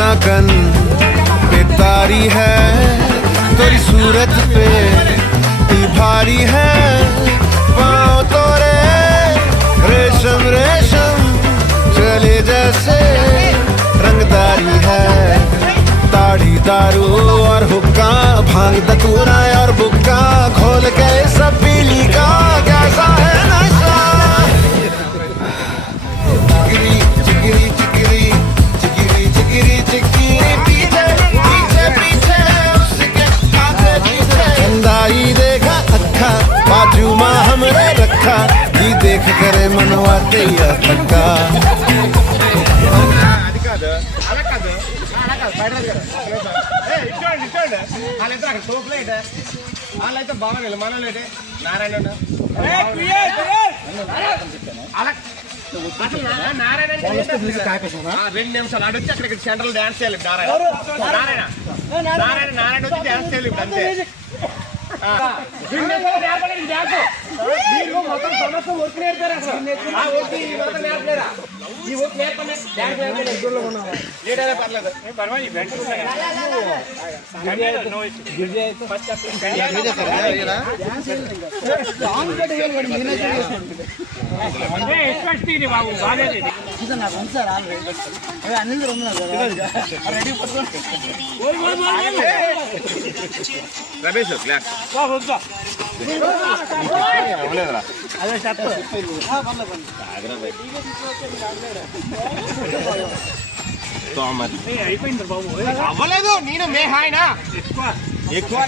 नाकन पे तारी है तेरी सूरत पे भारी है पाँव तोरे रेशम रेशम चले जैसे रंगदारी है ताड़ी दारू और हुक्का भांग दतूरा और बुक्का खोल के सब पीली का कैसा है नशा चिकरी चिकरी चिकरी चिकरी चिकरी चिकरी पीछे पीछे पीछे उसके आगे पीछे अंदाई देखा अखा बाजू माँ हमरे रखा ये देख करे मनवाते या थका వాళ్ళైతే బాగా మనోళ్ళే నారాయణ నారాయణ 2 నిమిషాలు ఆడొచ్చి అక్కడికి సెంట్రల్ డాన్స్ చేయాలి నారాయణ నారాయణ నారాయణ వచ్చి డాన్స్ చేయాలి ఇప్పుడు అంతే మొత్తం సంవత్సరం వర్క్ నేర్పారు అసలు ఆ వర్క్ ఈ వర్క్ నేర్పలేదా ఈ వర్క్ నేర్పండి డాన్స్ నేర్పలేదు పర్లేదు రమేష్ అయిపోయింది బాబు అవ్వలేదు నేను మే హాయినా ఎక్కువ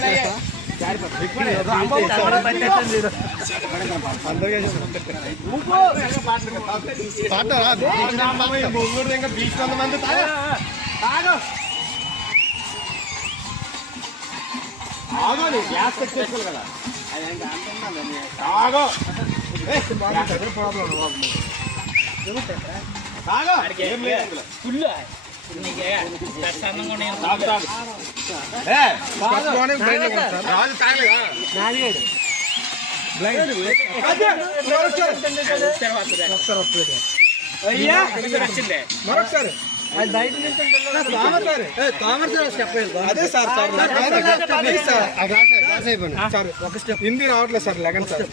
ఇంకా 20 మంది ఆగోని గ్యాస్ చెక్ చేసుకోవాలి కదా ఆగో మరొకసారి అదే సార్ హిందీ రావట్లేదు సార్ లెగన్ సార్